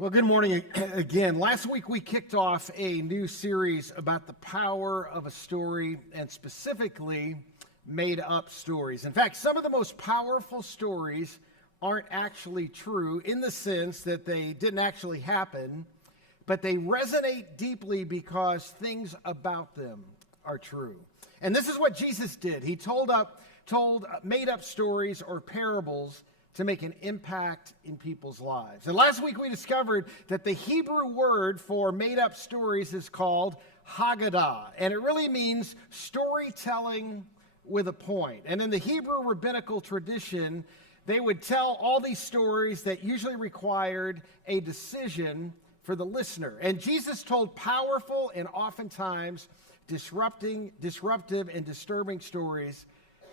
Well, good morning again. Last week we kicked off a new series about the power of a story and specifically made up stories. In fact, some of the most powerful stories aren't actually true in the sense that they didn't actually happen, but they resonate deeply because things about them are true. And this is what Jesus did. He told made up stories or parables to make an impact in people's lives. And last week we discovered that the Hebrew word for made-up stories is called Haggadah, and it really means storytelling with a point. And in the Hebrew rabbinical tradition, they would tell all these stories that usually required a decision for the listener. And Jesus told powerful and oftentimes disruptive and disturbing stories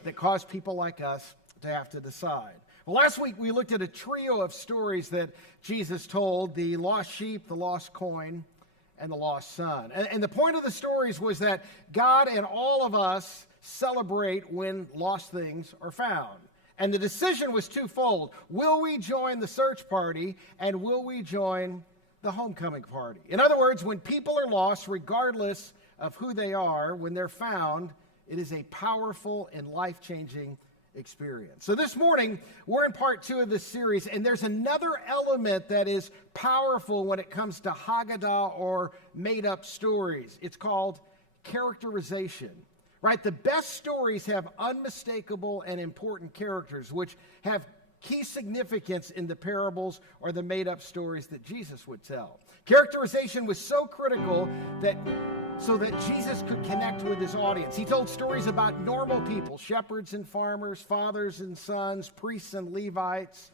that caused people like us to have to decide. Well, last week we looked at a trio of stories that Jesus told: the lost sheep, the lost coin, and the lost son. And the point of the stories was that God and all of us celebrate when lost things are found. And the decision was twofold. Will we join the search party, and will we join the homecoming party? In other words, when people are lost, regardless of who they are, when they're found, it is a powerful and life-changing experience. So this morning, we're in part 2 of this series, and there's another element that is powerful when it comes to Haggadah or made-up stories. It's called characterization, right? The best stories have unmistakable and important characters, which have key significance in the parables or the made-up stories that Jesus would tell. Characterization was so critical so that Jesus could connect with his audience. He told stories about normal people: shepherds and farmers, fathers and sons, priests and Levites,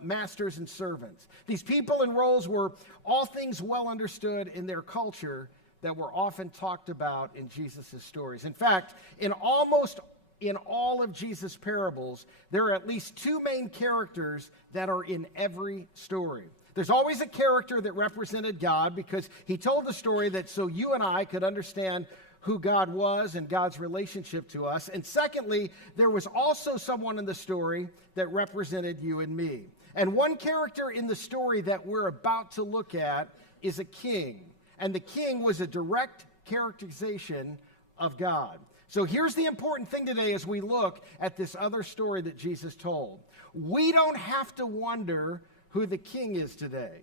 masters and servants. These people and roles were all things well understood in their culture that were often talked about in Jesus' stories. In fact, in all of Jesus' parables, there are at least 2 main characters that are in every story. There's always a character that represented God, because he told the story that so you and I could understand who God was and God's relationship to us. And secondly, there was also someone in the story that represented you and me. And one character in the story that we're about to look at is a king. And the king was a direct characterization of God. So here's the important thing today as we look at this other story that Jesus told. We don't have to wonder who the king is today.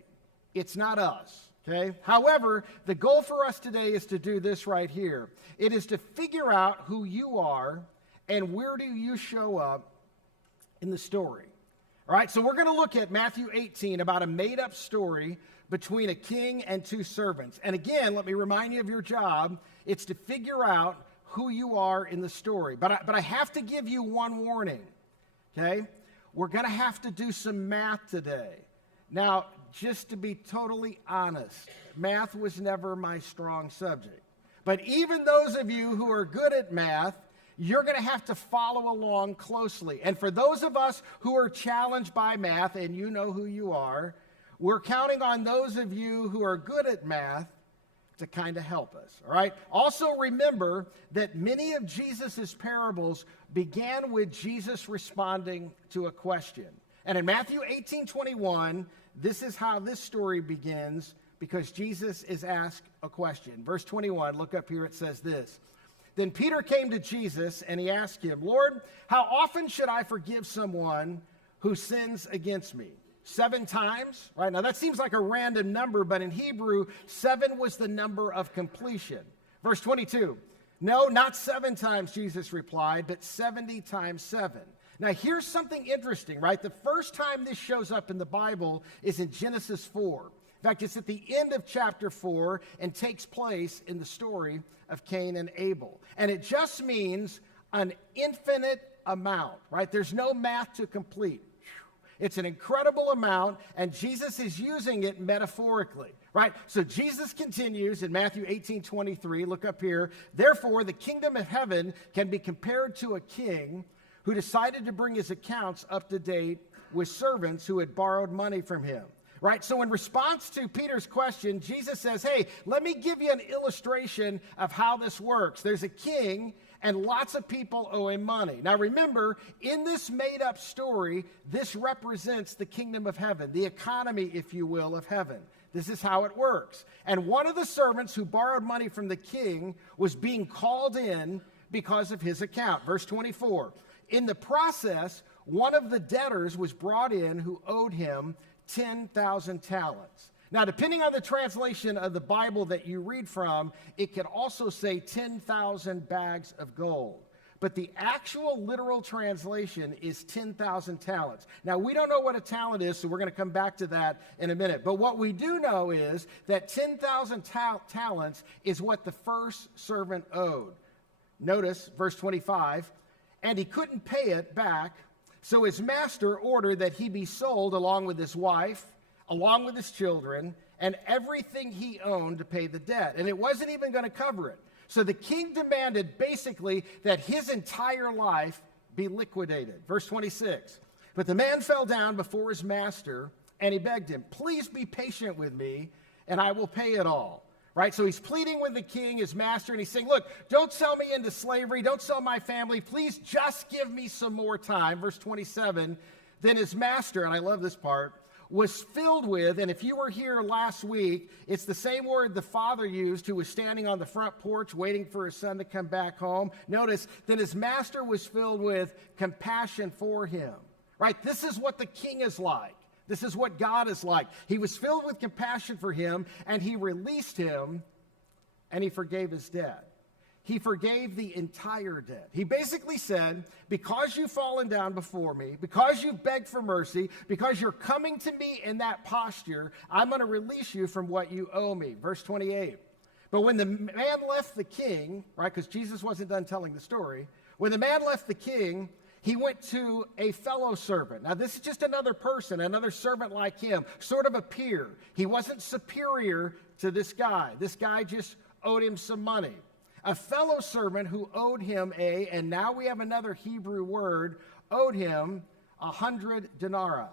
It's not us, okay? However, the goal for us today is to do this right here. It is to figure out who you are and where do you show up in the story. All right, so we're going to look at Matthew 18, about a made-up story between a king and 2 servants. And again, let me remind you of your job. It's to figure out who you are in the story. But I have to give you one warning, okay? We're going to have to do some math today. Now, just to be totally honest, math was never my strong subject. But even those of you who are good at math, you're going to have to follow along closely. And for those of us who are challenged by math, and you know who you are, we're counting on those of you who are good at math to kind of help us, all right? Also remember that many of Jesus' parables began with Jesus responding to a question. And in Matthew 18:21, this is how this story begins, because Jesus is asked a question. Verse 21, look up here, it says this: Then Peter came to Jesus and he asked him, Lord, how often should I forgive someone who sins against me? 7 times, right? Now that seems like a random number, but in Hebrew, 7 was the number of completion. Verse 22, no, not 7 times, Jesus replied, but 70 times 7. Now here's something interesting, right? The first time this shows up in the Bible is in Genesis 4. In fact, it's at the end of chapter 4 and takes place in the story of Cain and Abel. And it just means an infinite amount, right? There's no math to complete. It's an incredible amount, and Jesus is using it metaphorically, right? So Jesus continues in Matthew 18:23, look up here. Therefore, the kingdom of heaven can be compared to a king who decided to bring his accounts up to date with servants who had borrowed money from him. Right? So in response to Peter's question, Jesus says, hey, let me give you an illustration of how this works. There's a king, and lots of people owe him money. Now remember, in this made-up story, this represents the kingdom of heaven, the economy, if you will, of heaven. This is how it works. And one of the servants who borrowed money from the king was being called in because of his account. Verse 24, in the process, one of the debtors was brought in who owed him 10,000 talents. Now, depending on the translation of the Bible that you read from, it could also say 10,000 bags of gold. But the actual literal translation is 10,000 talents. Now, we don't know what a talent is, so we're going to come back to that in a minute. But what we do know is that 10,000 talents is what the first servant owed. Notice, verse 25, and he couldn't pay it back, so his master ordered that he be sold along with his wife, along with his children, and everything he owned to pay the debt. And it wasn't even going to cover it. So the king demanded basically that his entire life be liquidated. Verse 26, but the man fell down before his master, and he begged him, please be patient with me, and I will pay it all. Right? So he's pleading with the king, his master, and he's saying, look, don't sell me into slavery, don't sell my family, please just give me some more time. Verse 27, then his master, and I love this part, was filled with, and if you were here last week, it's the same word the father used who was standing on the front porch waiting for his son to come back home. Notice, then his master was filled with compassion for him. Right? This is what the king is like. This is what God is like. He was filled with compassion for him, and he released him, and he forgave his debt. He forgave the entire debt. He basically said, because you've fallen down before me, because you've begged for mercy, because you're coming to me in that posture, I'm going to release you from what you owe me. Verse 28. But when the man left the king, right, because Jesus wasn't done telling the story, when the man left the king, he went to a fellow servant. Now, this is just another person, another servant like him, sort of a peer. He wasn't superior to this guy. This guy just owed him some money. A fellow servant who owed him and now we have another Hebrew word, owed him 100 denarii.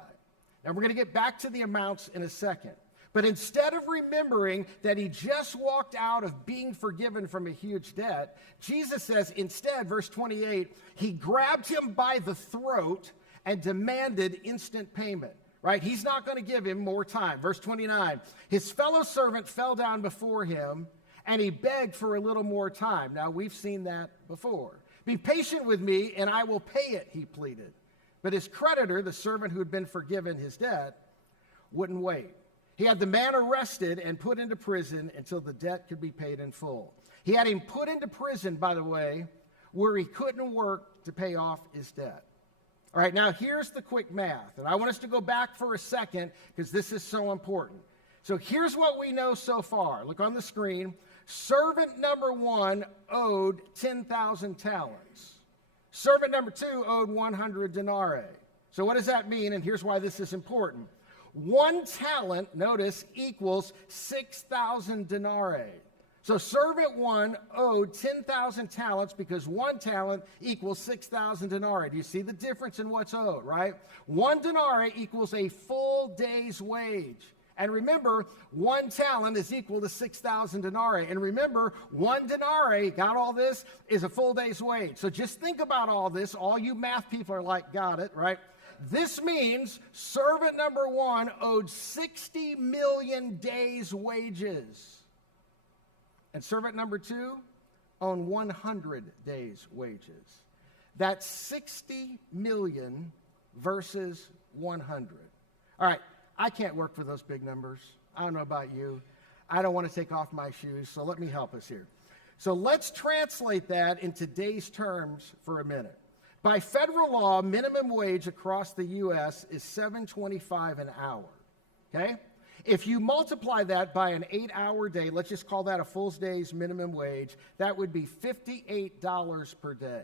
Now, we're going to get back to the amounts in a second. But instead of remembering that he just walked out of being forgiven from a huge debt, Jesus says instead, verse 28, he grabbed him by the throat and demanded instant payment. Right? He's not going to give him more time. Verse 29, his fellow servant fell down before him, and he begged for a little more time. Now, we've seen that before. Be patient with me, and I will pay it, he pleaded. But his creditor, the servant who had been forgiven his debt, wouldn't wait. He had the man arrested and put into prison until the debt could be paid in full. He had him put into prison, by the way, where he couldn't work to pay off his debt. All right, now here's the quick math. And I want us to go back for a second because this is so important. So here's what we know so far. Look on the screen. Servant number one owed 10,000 talents. Servant number two owed 100 denarii. So what does that mean? And here's why this is important. 1 talent, notice, equals 6,000 denarii. So servant one owed 10,000 talents because 1 talent equals 6,000 denarii. Do you see the difference in what's owed, right? 1 denarii equals a full day's wage. And remember, 1 talent is equal to 6,000 denarii. And remember, 1 denarii, got all this, is a full day's wage. So just think about all this. All you math people are like, got it, right? This means servant number one owed 60 million days' wages. And servant number two owed 100 days' wages. That's 60 million versus 100. All right. I can't work for those big numbers. I don't know about you. I don't want to take off my shoes, so let me help us here. So let's translate that in today's terms for a minute. By federal law, minimum wage across the U.S. is $7.25 an hour, okay? If you multiply that by an 8-hour day, let's just call that a full day's minimum wage, that would be $58 per day.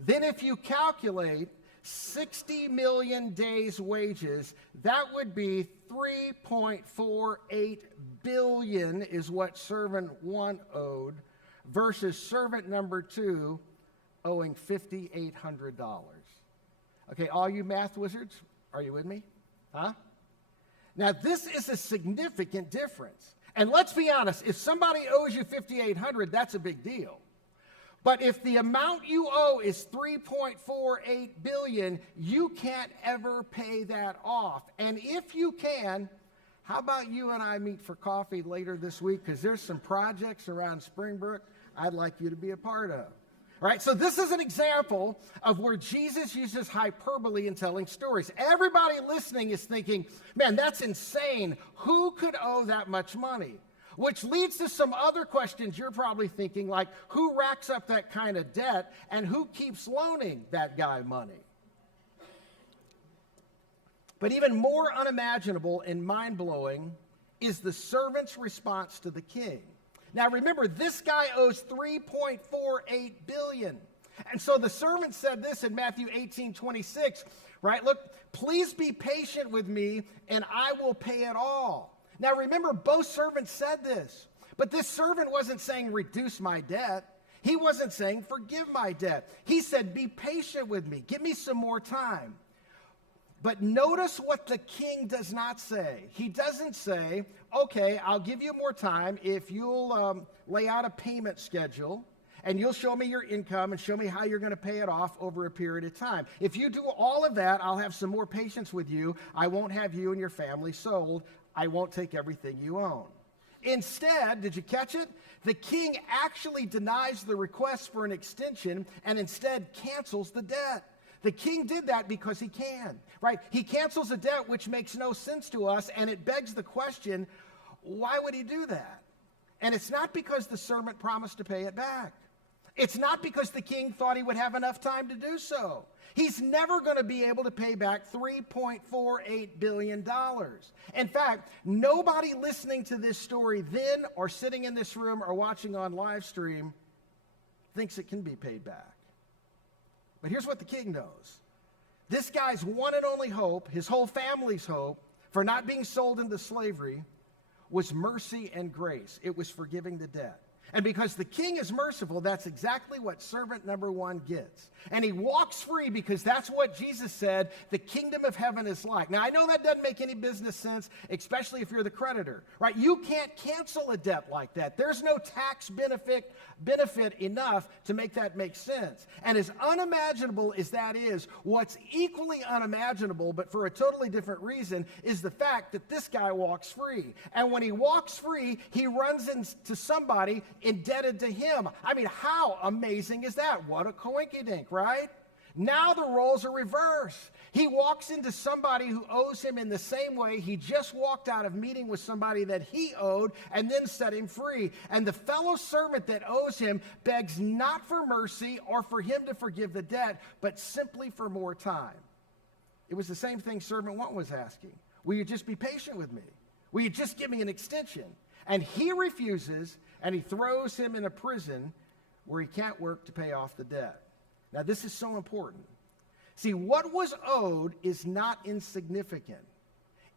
Then if you calculate 60 million days' wages, that would be 3.48 billion is what servant one owed versus servant number two owing $5,800. Okay, all you math wizards, are you with me? Huh? Now, this is a significant difference. And let's be honest, if somebody owes you $5,800, that's a big deal. But if the amount you owe is 3.48 billion, you can't ever pay that off. And if you can, how about you and I meet for coffee later this week? Because there's some projects around Springbrook I'd like you to be a part of. All right, so this is an example of where Jesus uses hyperbole in telling stories. Everybody listening is thinking, man, that's insane. Who could owe that much money? Which leads to some other questions you're probably thinking, like who racks up that kind of debt and who keeps loaning that guy money? But even more unimaginable and mind-blowing is the servant's response to the king. Now remember, this guy owes 3.48 billion. And so the servant said this in Matthew 18:26, right? Look, please be patient with me and I will pay it all. Now remember, both servants said this, but this servant wasn't saying reduce my debt. He wasn't saying forgive my debt. He said be patient with me. Give me some more time. But notice what the king does not say. He doesn't say, okay, I'll give you more time if you'll lay out a payment schedule and you'll show me your income and show me how you're going to pay it off over a period of time. If you do all of that, I'll have some more patience with you. I won't have you and your family sold. I won't take everything you own. Instead, did you catch it? The king actually denies the request for an extension and instead cancels the debt. The king did that because he can, right? He cancels a debt which makes no sense to us, and it begs the question, why would he do that? And it's not because the servant promised to pay it back. It's not because the king thought he would have enough time to do so. He's never going to be able to pay back $3.48 billion. In fact, nobody listening to this story then or sitting in this room or watching on live stream thinks it can be paid back. But here's what the king knows. This guy's one and only hope, his whole family's hope, for not being sold into slavery was mercy and grace. It was forgiving the debt. And because the king is merciful, that's exactly what servant number one gets. And he walks free because that's what Jesus said the kingdom of heaven is like. Now, I know that doesn't make any business sense, especially if you're the creditor, right? You can't cancel a debt like that. There's no tax benefit enough to make that make sense. And as unimaginable as that is, what's equally unimaginable, but for a totally different reason, is the fact that this guy walks free. And when he walks free, he runs into somebody indebted to him. I mean, how amazing is that? What a coinkydink, right? Now the roles are reversed. He walks into somebody who owes him in the same way he just walked out of meeting with somebody that he owed and then set him free. And the fellow servant that owes him begs not for mercy or for him to forgive the debt, but simply for more time. It was the same thing servant one was asking. Will you just be patient with me? Will you just give me an extension? And he refuses, and he throws him in a prison where he can't work to pay off the debt. Now, this is so important. See, what was owed is not insignificant.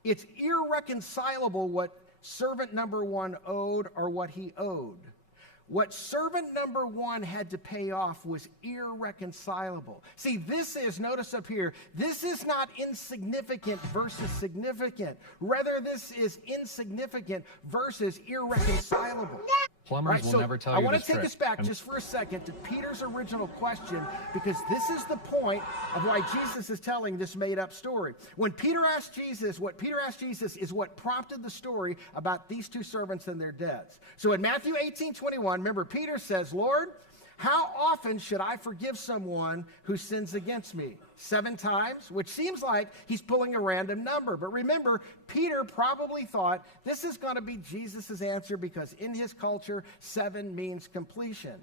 It's irreconcilable what servant number one owed or what he owed. What servant number one had to pay off was irreconcilable. See, this is, notice up here, this is not insignificant versus significant. Rather, this is insignificant versus irreconcilable. Plumbers will never tell you this trick. I want to take us back just for a second to Peter's original question, because this is the point of why Jesus is telling this made-up story. When Peter asked Jesus, what Peter asked Jesus is what prompted the story about these two servants and their debts. So in Matthew 18:21, remember, Peter says, Lord, how often should I forgive someone who sins against me? 7 times? Which seems like he's pulling a random number. But remember, Peter probably thought this is going to be Jesus' answer because in his culture, 7 means completion.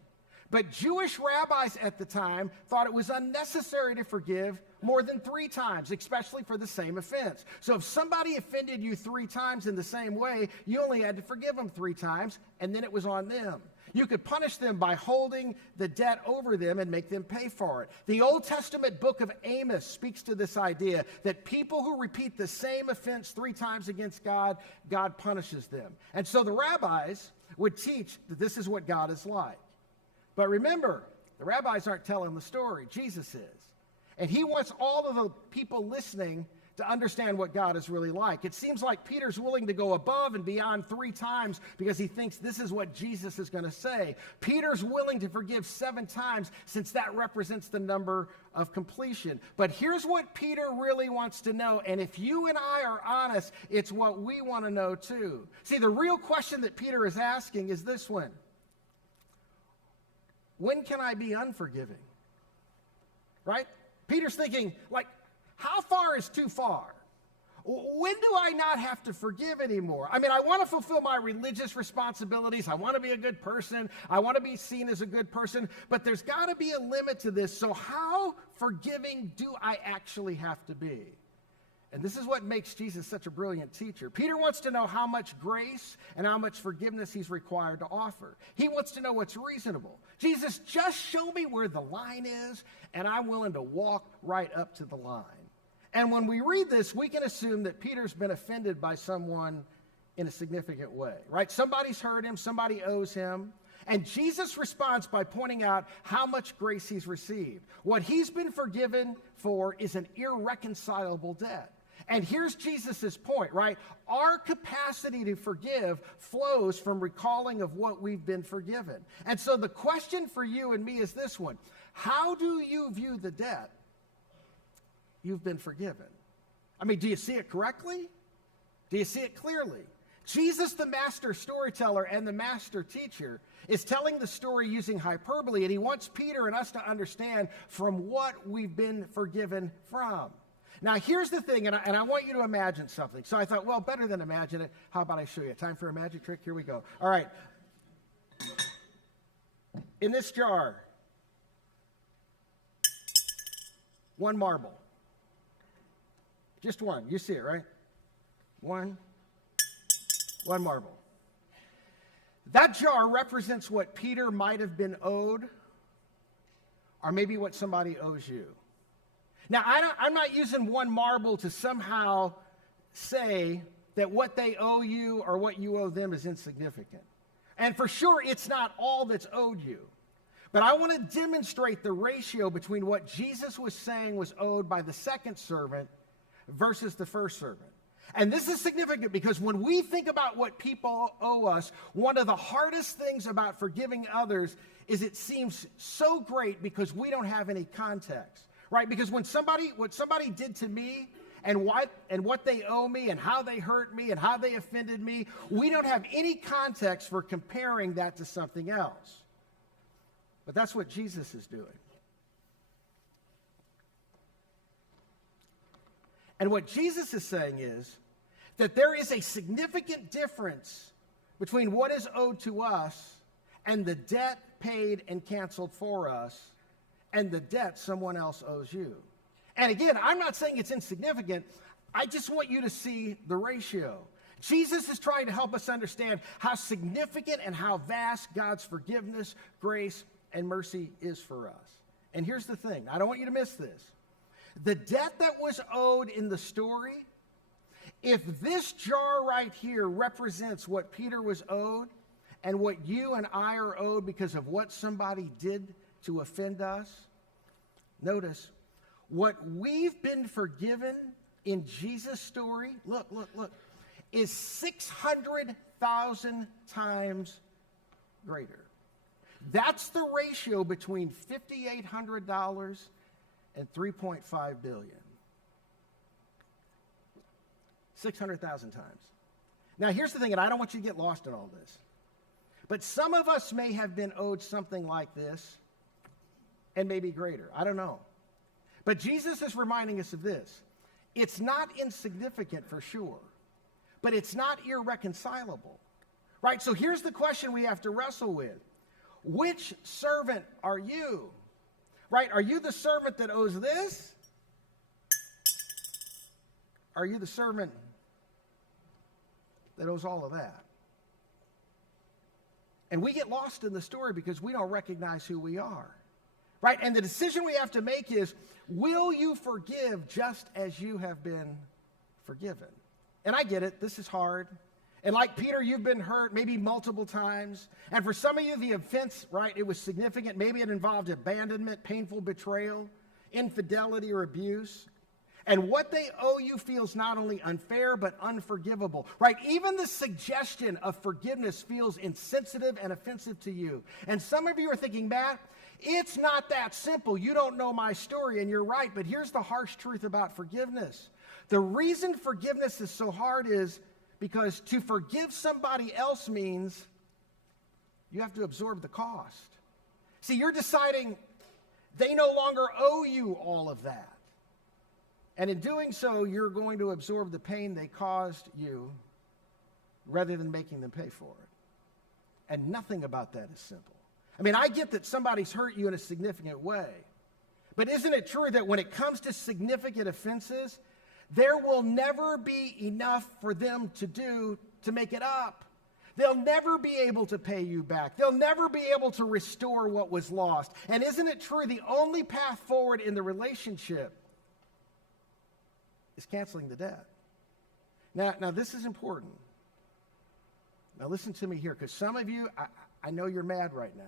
But Jewish rabbis at the time thought it was unnecessary to forgive more than 3 times, especially for the same offense. So if somebody offended you 3 times in the same way, you only had to forgive them 3 times, and then it was on them. You could punish them by holding the debt over them and make them pay for it. The Old Testament book of Amos speaks to this idea that people who repeat the same offense 3 times against God, God punishes them. And so the rabbis would teach that this is what God is like. But remember, the rabbis aren't telling the story. Jesus is. And he wants all of the people listening to understand what God is really like. It seems like Peter's willing to go above and beyond 3 times because he thinks this is what Jesus is going to say. Peter's willing to forgive 7 times since that represents the number of completion. But here's what Peter really wants to know, and if you and I are honest, it's what we want to know too. See, the real question that Peter is asking is this one: when can I be unforgiving? Right? Peter's thinking, like, how far is too far? When do I not have to forgive anymore? I mean, I want to fulfill my religious responsibilities. I want to be a good person. I want to be seen as a good person. But there's got to be a limit to this. So how forgiving do I actually have to be? And this is what makes Jesus such a brilliant teacher. Peter wants to know how much grace and how much forgiveness he's required to offer. He wants to know what's reasonable. Jesus, just show me where the line is, and I'm willing to walk right up to the line. And when we read this, we can assume that Peter's been offended by someone in a significant way, right? Somebody's hurt him, somebody owes him. And Jesus responds by pointing out how much grace he's received. What he's been forgiven for is an irreconcilable debt. And here's Jesus' point, right? Our capacity to forgive flows from recalling of what we've been forgiven. And so the question for you and me is this one: how do you view the debt you've been forgiven? I mean, do you see it correctly? Do you see it clearly? Jesus, the master storyteller and the master teacher, is telling the story using hyperbole, and he wants Peter and us to understand from what we've been forgiven from. Now, here's the thing, and I want you to imagine something. So I thought, well, better than imagine it, how about I show you? Time for a magic trick? Here we go. All right. In this jar, 1 marble. Just 1. You see it, right? 1 marble. That jar represents what Peter might have been owed, or maybe what somebody owes you. Now, I'm not using 1 marble to somehow say that what they owe you or what you owe them is insignificant. And for sure, it's not all that's owed you. But I want to demonstrate the ratio between what Jesus was saying was owed by the second servant versus the first servant. And this is significant because when we think about what people owe us, one of the hardest things about forgiving others is it seems so great because we don't have any context. Right? Because what somebody did to me and what they owe me and how they hurt me and how they offended me, we don't have any context for comparing that to something else. But that's what Jesus is doing. And what Jesus is saying is that there is a significant difference between what is owed to us and the debt paid and canceled for us and the debt someone else owes you. And again, I'm not saying it's insignificant. I just want you to see the ratio. Jesus is trying to help us understand how significant and how vast God's forgiveness, grace, and mercy is for us. And here's the thing. I don't want you to miss this. The debt that was owed in the story, if this jar right here represents what Peter was owed and what you and I are owed because of what somebody did to offend us, notice what we've been forgiven in Jesus' story, look, is 600,000 times greater. That's the ratio between $5,800 and $3.5 billion. 600,000 times. Now, here's the thing, and I don't want you to get lost in all this, but some of us may have been owed something like this and maybe greater. I don't know. But Jesus is reminding us of this. It's not insignificant for sure, but it's not irreconcilable. Right? So here's the question we have to wrestle with. Which servant are you? Right? Are you the servant that owes this? Are you the servant that owes all of that? And we get lost in the story because we don't recognize who we are. Right? And the decision we have to make is, will you forgive just as you have been forgiven? And I get it. This is hard. And like Peter, you've been hurt maybe multiple times. And for some of you, the offense, right, it was significant. Maybe it involved abandonment, painful betrayal, infidelity, or abuse. And what they owe you feels not only unfair, but unforgivable, right? Even the suggestion of forgiveness feels insensitive and offensive to you. And some of you are thinking, Matt, it's not that simple. You don't know my story, and you're right. But here's the harsh truth about forgiveness. The reason forgiveness is so hard is because to forgive somebody else means you have to absorb the cost. See, you're deciding they no longer owe you all of that. And in doing so, you're going to absorb the pain they caused you rather than making them pay for it. And nothing about that is simple. I mean, I get that somebody's hurt you in a significant way. But isn't it true that when it comes to significant offenses, there will never be enough for them to do to make it up? They'll never be able to pay you back. They'll never be able to restore what was lost. And isn't it true the only path forward in the relationship is canceling the debt? Now this is important. Now listen to me here, because some of you, I know you're mad right now.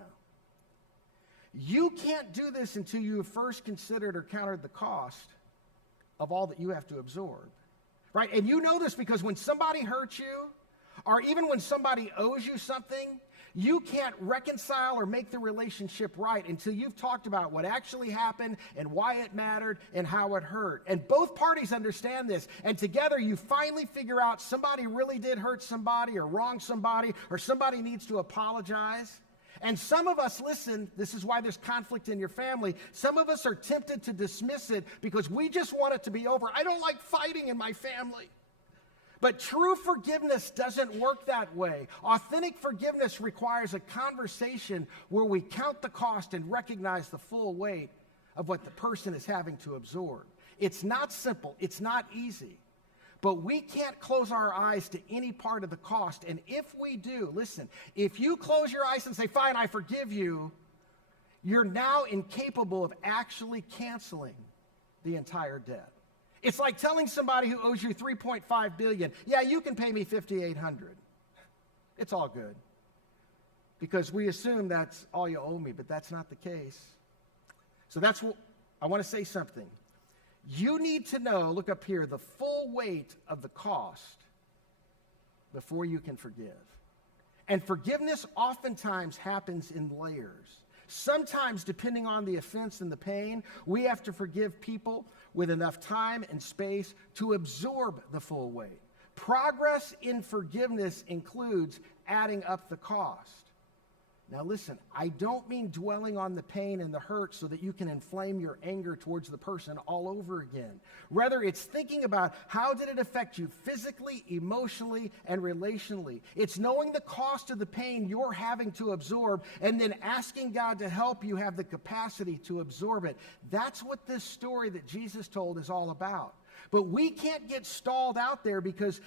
You can't do this until you have first considered or countered the cost of all that you have to absorb, right? And you know this because when somebody hurts you, or even when somebody owes you something, you can't reconcile or make the relationship right until you've talked about what actually happened and why it mattered and how it hurt. And both parties understand this. And together you finally figure out somebody really did hurt somebody or wrong somebody or somebody needs to apologize. And some of us, listen, this is why there's conflict in your family. Some of us are tempted to dismiss it because we just want it to be over. I don't like fighting in my family. But true forgiveness doesn't work that way. Authentic forgiveness requires a conversation where we count the cost and recognize the full weight of what the person is having to absorb. It's not simple. It's not easy. But we can't close our eyes to any part of the cost. And if we do, listen, if you close your eyes and say, fine, I forgive you, you're now incapable of actually canceling the entire debt. It's like telling somebody who owes you $3.5 billion, yeah, you can pay me $5,800. It's all good. Because we assume that's all you owe me, but that's not the case. So that's what I want to say something. You need to know, look up here, the full weight of the cost before you can forgive. And forgiveness oftentimes happens in layers. Sometimes, depending on the offense and the pain, we have to forgive people with enough time and space to absorb the full weight. Progress in forgiveness includes adding up the cost. Now listen, I don't mean dwelling on the pain and the hurt so that you can inflame your anger towards the person all over again. Rather, it's thinking about how did it affect you physically, emotionally, and relationally. It's knowing the cost of the pain you're having to absorb and then asking God to help you have the capacity to absorb it. That's what this story that Jesus told is all about. But we can't get stalled out there because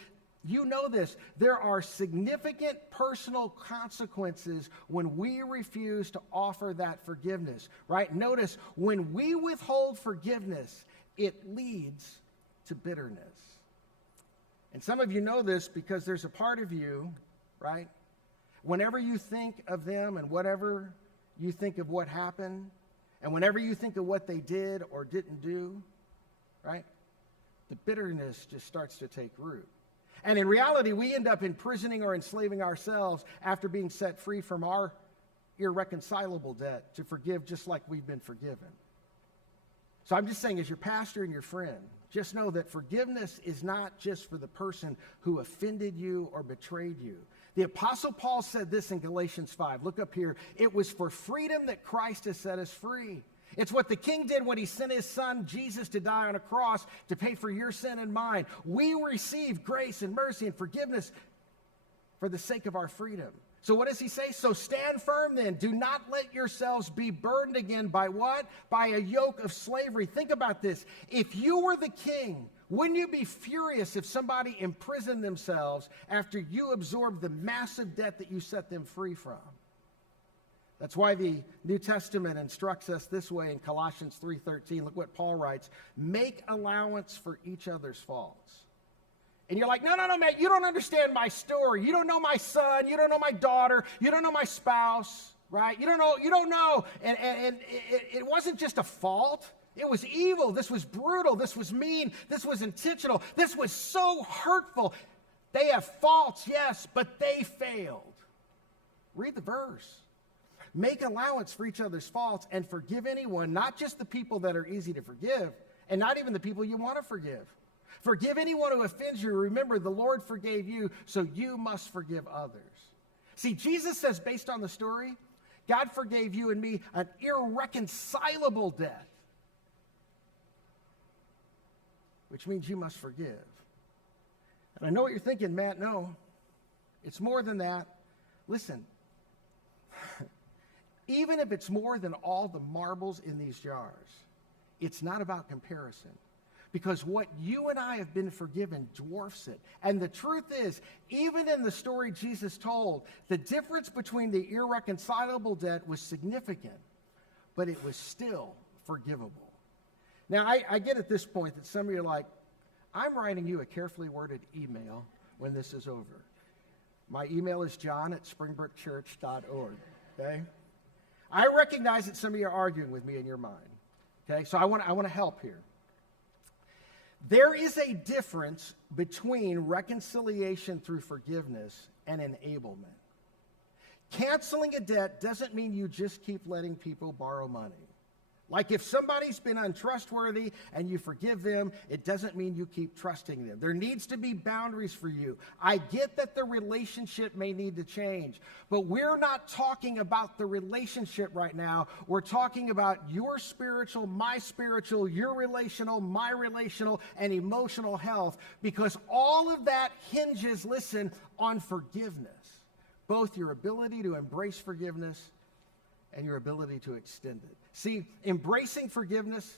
you know this. There are significant personal consequences when we refuse to offer that forgiveness, right? Notice, when we withhold forgiveness, it leads to bitterness. And some of you know this because there's a part of you, right? Whenever you think of them and whatever you think of what happened, and whenever you think of what they did or didn't do, right? The bitterness just starts to take root. And in reality, we end up imprisoning or enslaving ourselves after being set free from our irreconcilable debt to forgive just like we've been forgiven. So I'm just saying, as your pastor and your friend, just know that forgiveness is not just for the person who offended you or betrayed you. The Apostle Paul said this in Galatians 5. Look up here. It was for freedom that Christ has set us free. It's what the King did when he sent his son, Jesus, to die on a cross to pay for your sin and mine. We receive grace and mercy and forgiveness for the sake of our freedom. So what does he say? So stand firm then. Do not let yourselves be burdened again by what? By a yoke of slavery. Think about this. If you were the king, wouldn't you be furious if somebody imprisoned themselves after you absorbed the massive debt that you set them free from? That's why the New Testament instructs us this way in Colossians 3:13. Look what Paul writes. Make allowance for each other's faults. And you're like, no, Matt, you don't understand my story. You don't know my son. You don't know my daughter. You don't know my spouse, right? You don't know. And it wasn't just a fault. It was evil. This was brutal. This was mean. This was intentional. This was so hurtful. They have faults, yes, but they failed. Read the verse. Make allowance for each other's faults and forgive anyone, not just the people that are easy to forgive, and not even the people you want to forgive. Forgive anyone who offends you. Remember, the Lord forgave you, so you must forgive others. See, Jesus says, based on the story, God forgave you and me an irreconcilable debt, which means you must forgive. And I know what you're thinking, Matt. No, it's more than that. Listen, even if it's more than all the marbles in these jars, it's not about comparison. Because what you and I have been forgiven dwarfs it. And the truth is, even in the story Jesus told, the difference between the irreconcilable debt was significant, but it was still forgivable. Now, I get at this point that some of you are like, I'm writing you a carefully worded email when this is over. My email is john@springbrookchurch.org, okay? I recognize that some of you are arguing with me in your mind, okay? So I want to help here. There is a difference between reconciliation through forgiveness and enablement. Canceling a debt doesn't mean you just keep letting people borrow money. Like if somebody's been untrustworthy and you forgive them, it doesn't mean you keep trusting them. There needs to be boundaries for you. I get that the relationship may need to change, but we're not talking about the relationship right now. We're talking about your spiritual, my spiritual, your relational, my relational, and emotional health, because all of that hinges, listen, on forgiveness. Both your ability to embrace forgiveness and your ability to extend it. See, embracing forgiveness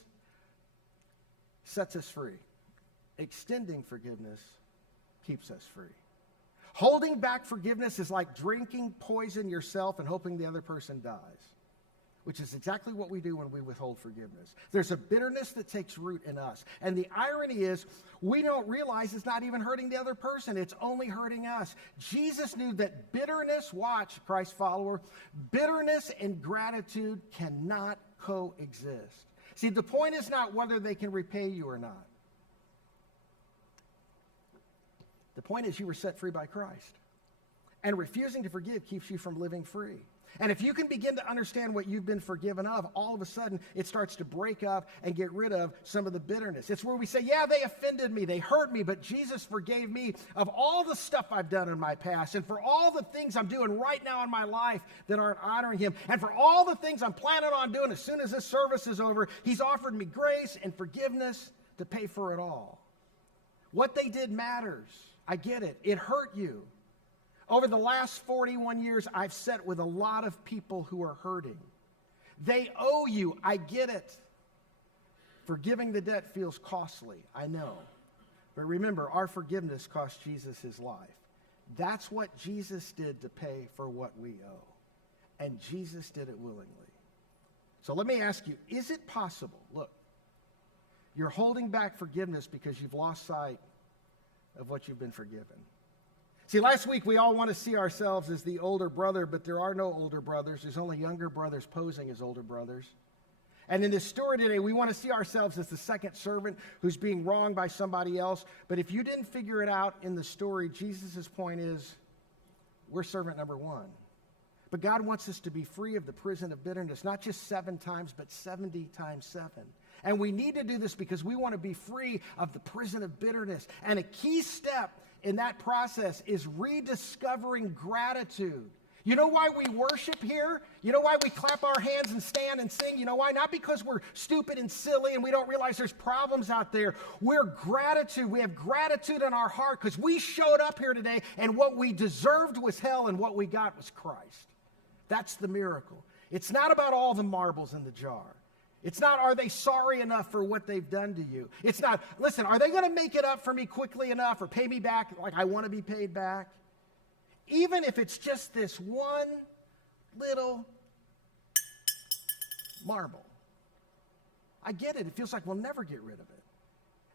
sets us free. Extending forgiveness keeps us free. Holding back forgiveness is like drinking poison yourself and hoping the other person dies, which is exactly what we do when we withhold forgiveness. There's a bitterness that takes root in us. And the irony is, we don't realize it's not even hurting the other person. It's only hurting us. Jesus knew that bitterness, watch, Christ follower, bitterness and gratitude cannot coexist. See, the point is not whether they can repay you or not. The point is you were set free by Christ. And refusing to forgive keeps you from living free. And if you can begin to understand what you've been forgiven of, all of a sudden it starts to break up and get rid of some of the bitterness. It's where we say, yeah, they offended me, they hurt me, but Jesus forgave me of all the stuff I've done in my past and for all the things I'm doing right now in my life that aren't honoring him, and for all the things I'm planning on doing as soon as this service is over. He's offered me grace and forgiveness to pay for it all. What they did matters. I get it. It hurt you. Over the last 41 years, I've sat with a lot of people who are hurting. They owe you. I get it. Forgiving the debt feels costly. I know. But remember, our forgiveness cost Jesus his life. That's what Jesus did to pay for what we owe. And Jesus did it willingly. So let me ask you, is it possible? Look, you're holding back forgiveness because you've lost sight of what you've been forgiven. See, last week we all want to see ourselves as the older brother, but there are no older brothers. There's only younger brothers posing as older brothers. And in this story today, we want to see ourselves as the second servant who's being wronged by somebody else. But if you didn't figure it out in the story, Jesus' point is, we're servant number one. But God wants us to be free of the prison of bitterness, not just 7 times, but 70 times 7. And we need to do this because we want to be free of the prison of bitterness. And a key step in that process is rediscovering gratitude. You know why we worship here? You know why we clap our hands and stand and sing? You know why? Not because we're stupid and silly and we don't realize there's problems out there. We're gratitude. We have gratitude in our heart because we showed up here today and what we deserved was hell and what we got was Christ. That's the miracle. It's not about all the marbles in the jar. It's not, are they sorry enough for what they've done to you? It's not, listen, are they going to make it up for me quickly enough or pay me back like I want to be paid back? Even if it's just this one little marble. I get it. It feels like we'll never get rid of it.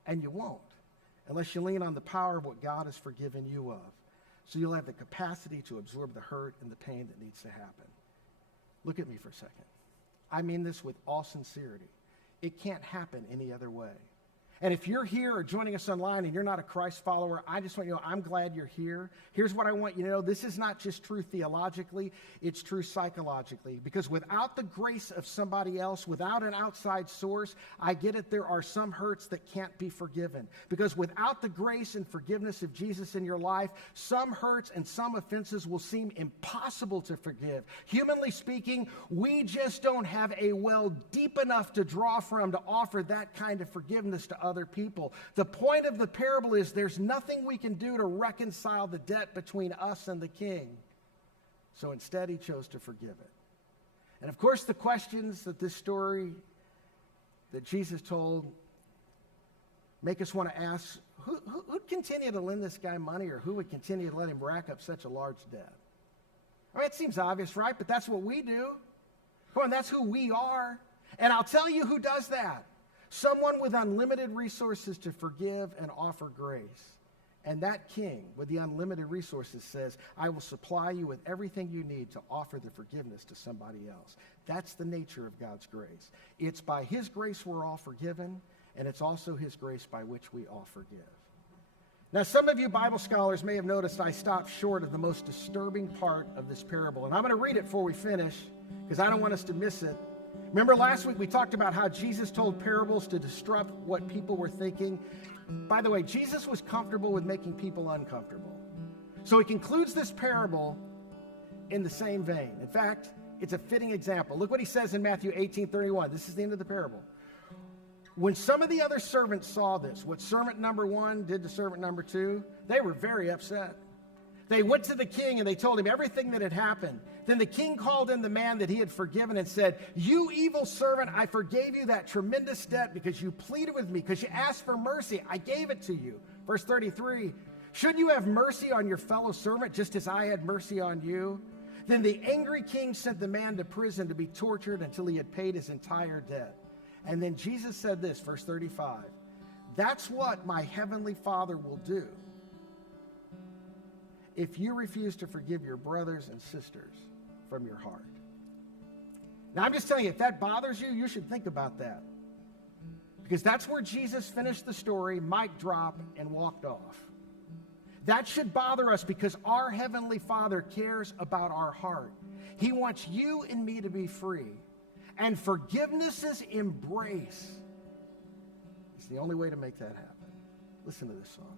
And you won't unless you lean on the power of what God has forgiven you of. So you'll have the capacity to absorb the hurt and the pain that needs to happen. Look at me for a second. I mean this with all sincerity. It can't happen any other way. And if you're here or joining us online and you're not a Christ follower, I just want you to know I'm glad you're here. Here's what I want you to know. This is not just true theologically, it's true psychologically. Because without the grace of somebody else, without an outside source, I get it, there are some hurts that can't be forgiven. Because without the grace and forgiveness of Jesus in your life, some hurts and some offenses will seem impossible to forgive. Humanly speaking, we just don't have a well deep enough to draw from to offer that kind of forgiveness to other people. The point of the parable is there's nothing we can do to reconcile the debt between us and the king. So instead, he chose to forgive it. And of course, the questions that this story that Jesus told make us want to ask, who'd continue to lend this guy money, or who would continue to let him rack up such a large debt? I mean, it seems obvious, right? But that's what we do. Come on, that's who we are. And I'll tell you who does that. Someone with unlimited resources to forgive and offer grace. And that king with the unlimited resources says, I will supply you with everything you need to offer the forgiveness to somebody else. That's the nature of God's grace. It's by his grace we're all forgiven, and it's also his grace by which we all forgive. Now, some of you Bible scholars may have noticed I stopped short of the most disturbing part of this parable. And I'm going to read it before we finish, because I don't want us to miss it. Remember last week we talked about how Jesus told parables to disrupt what people were thinking. By the way, Jesus was comfortable with making people uncomfortable. So he concludes this parable in the same vein. In fact, it's a fitting example. Look what he says in Matthew 18:31. This is the end of the parable. When some of the other servants saw this, what servant number one did to servant number two, they were very upset. They went to the king and they told him everything that had happened. Then the king called in the man that he had forgiven and said, you evil servant, I forgave you that tremendous debt because you pleaded with me, because you asked for mercy. I gave it to you. Verse 33, should you have mercy on your fellow servant just as I had mercy on you? Then the angry king sent the man to prison to be tortured until he had paid his entire debt. And then Jesus said this, verse 35, that's what my heavenly Father will do if you refuse to forgive your brothers and sisters from your heart. Now, I'm just telling you, if that bothers you, you should think about that. Because that's where Jesus finished the story, mic drop, and walked off. That should bother us because our Heavenly Father cares about our heart. He wants you and me to be free. And forgiveness's embrace is the only way to make that happen. Listen to this song.